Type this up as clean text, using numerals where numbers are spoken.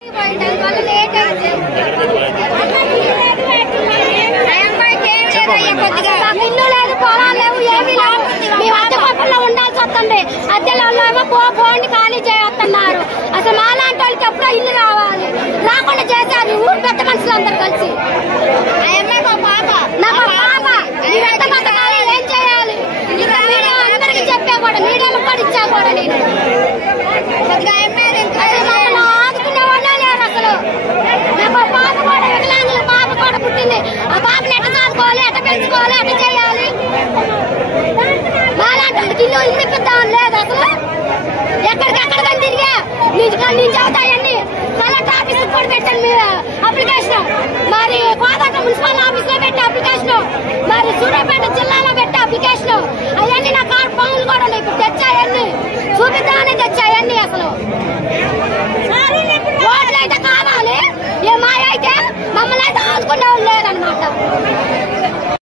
ఇల్లు లేదు, పొలాలు లేవు, ఏమీ లేవు. మేము అద్దె కొట్టలో ఉండాల్సి వస్తుంది. అద్దెలో పోండి ఖాళీ చేస్తున్నారు. అసలు మాలాంటి వాళ్ళకి ఎప్పుడో ఇల్లు రావాలి, రాకుండా చేశారు ఊరు పెద్ద మనుషులందరూ కలిసి. నాకు పాప ఎంత బతకాలి, ఏం చేయాలి? మీడియా అందరికి చెప్పా కూడా, మీడియాలో కూడా ఇచ్చా కూడా నేను. మమ్మల్ని ఆదుకునే వాళ్ళే లేరు అసలు. నాకు పాప కూడా వికలాంగుల పాప కూడా పుట్టింది. ఆ పాపని ఎట్ట సాదుకోవాలి, ఎట్ట పెంచుకోవాలి, ఎట్ట చేయాలి? మాలాంటి ఇల్లు ఇప్పిద్దామని లేదు అసలు. ఎక్కడికెక్కడ తిరిగా నేను చదువుతాయన్ని కలెక్టర్ ఆఫీస్ కూడా పెట్టాను మీరు అప్లికేషన్, మరి కోదాట మున్సిపల్ ఆఫీస్ లో పెట్టే అప్లికేషన్, మరి సూర్యాపేట జిల్లాలో పెట్టే అప్లికేషన్, అవన్నీ నా కార్ పనులు కూడా ఇప్పుడు తెచ్చాయన్ని చూపిద్దామని తెచ్చాయన్ని. అసలు ఓట్లు అయితే కావాలి, ఏ మాయ అయితే మమ్మల్ని అయితే ఆదుకునే వాళ్ళు లేదనమాట.